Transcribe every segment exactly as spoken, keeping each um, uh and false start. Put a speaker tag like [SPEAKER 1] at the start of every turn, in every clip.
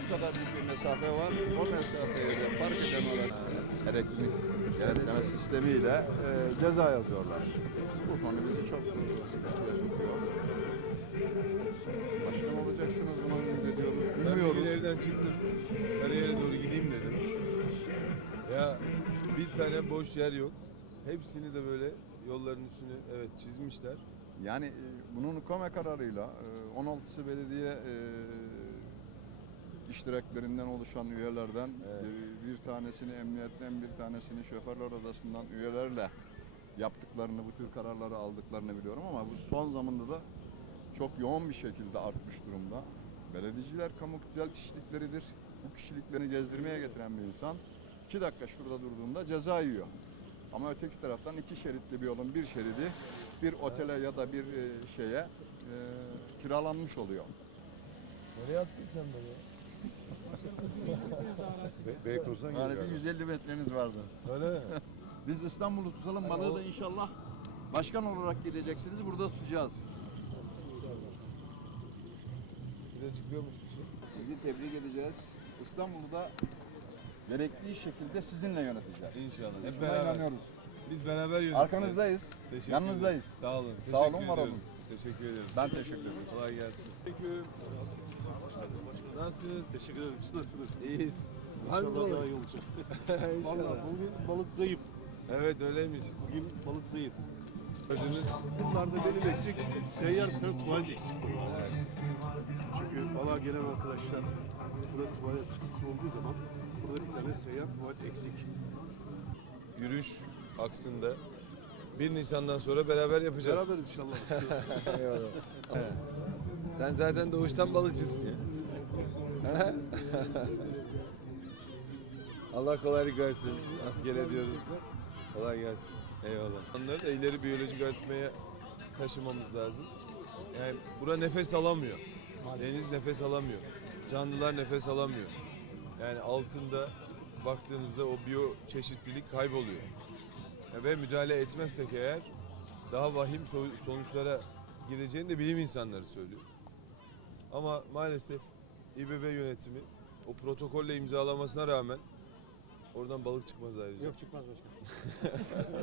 [SPEAKER 1] şu kadarcık bir mesafe var. O mesafeye de park eden araç elektrik denetleme sistemiyle e, ceza yazıyorlar. Bu konu bizi çok sıkıntıya sokuyor. Başkan olacaksınız, bunu ümit ediyoruz.
[SPEAKER 2] Ben bir gün
[SPEAKER 1] Umuyoruz.
[SPEAKER 2] evden çıktım. Sarıyer'e doğru gideyim dedim. Ya bir tane boş yer yok. Hepsini de böyle yolların üstüne evet çizmişler.
[SPEAKER 1] Yani e, bunun KOME kararıyla e, on altısı belediye e, iştiraklerinden oluşan üyelerden
[SPEAKER 2] Evet.
[SPEAKER 1] e, bir tanesini emniyetten, bir tanesini şoförler odasından üyelerle yaptıklarını, bu tür kararları aldıklarını biliyorum ama bu son zamanda da çok yoğun bir şekilde artmış durumda. Belediyeciler kamu güzel kişilikleridir. Bu kişiliklerini gezdirmeye getiren bir insan iki dakika şurada durduğunda ceza yiyor. Ama öteki taraftan iki şeritli bir yolun bir şeridi bir otele ya da bir e, şeye e, kiralanmış oluyor.
[SPEAKER 2] Nereye attın sen beni?
[SPEAKER 3] Be Beykoz'dan
[SPEAKER 1] Yani
[SPEAKER 3] geliyor.
[SPEAKER 1] bir yüz elli metreniz vardı.
[SPEAKER 2] Öyle mi?
[SPEAKER 1] Biz İstanbul'u tutalım, balığı da inşallah başkan olarak geleceksiniz, burada tutacağız.
[SPEAKER 2] Bize çıkıyormuş bir şey.
[SPEAKER 1] Sizi tebrik edeceğiz. İstanbul'u da gerektiği şekilde sizinle yöneteceğiz.
[SPEAKER 2] İnşallah.
[SPEAKER 1] Biz
[SPEAKER 2] Hep
[SPEAKER 1] buna
[SPEAKER 2] beraber.
[SPEAKER 1] inanıyoruz.
[SPEAKER 2] Biz beraber yöneteceğiz.
[SPEAKER 1] Arkanızdayız,
[SPEAKER 2] Teşekkür
[SPEAKER 1] yanınızdayız.
[SPEAKER 2] ederiz. Sağ olun.
[SPEAKER 1] Sağ olun,
[SPEAKER 2] Teşekkür
[SPEAKER 1] var
[SPEAKER 2] ediyoruz.
[SPEAKER 1] olun.
[SPEAKER 2] Teşekkür ederiz.
[SPEAKER 1] Ben teşekkür ederim.
[SPEAKER 2] Kolay gelsin. Teşekkür. Nasılsınız?
[SPEAKER 4] Teşekkür ederim. Siz nasılsınız?
[SPEAKER 2] İyiyiz. Hangi
[SPEAKER 4] İnşallah daha
[SPEAKER 2] balık?
[SPEAKER 4] iyi olacak.
[SPEAKER 2] İnşallah.
[SPEAKER 4] Vallahi bugün balık zayıf.
[SPEAKER 2] Evet öyleymiş.
[SPEAKER 4] Bugün balık zayıf.
[SPEAKER 2] Gördünüz.
[SPEAKER 4] Bunlarda benim eksik, seyyar bir tane tuvalet eksik. Çünkü balığa gelen arkadaşlar burada tuvalet sıkıntısı olduğu zaman burada bir tane seyyar tuvalet eksik.
[SPEAKER 2] Yürüyüş aksında bir Nisan'dan sonra beraber yapacağız.
[SPEAKER 4] Beraber inşallah.
[SPEAKER 2] Eyvallah. Sen zaten doğuştan balıkçısın ya. Allah kolaylık versin. Asker ediyoruz. Kolay gelsin. Eyvallah. Onları da ileri biyolojik öğretmeye taşımamız lazım. Yani bura nefes alamıyor. Deniz nefes alamıyor. Canlılar nefes alamıyor. Yani altında baktığınızda o biyo çeşitlilik kayboluyor. Ya ve müdahale etmezsek eğer daha vahim so- sonuçlara gideceğini de bilim insanları söylüyor. Ama maalesef İBB yönetimi o protokolle imzalamasına rağmen oradan balık çıkmaz ayrıca.
[SPEAKER 5] Yok çıkmaz başkanım.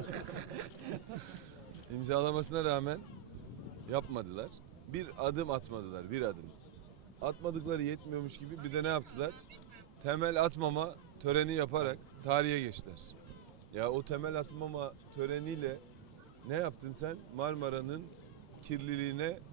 [SPEAKER 2] İmzalamasına rağmen yapmadılar. Bir adım atmadılar, bir adım. Atmadıkları yetmiyormuş gibi bir de ne yaptılar? Temel atmama töreni yaparak tarihe geçtiler. Ya o temel atmama töreniyle ne yaptın sen? Marmara'nın kirliliğine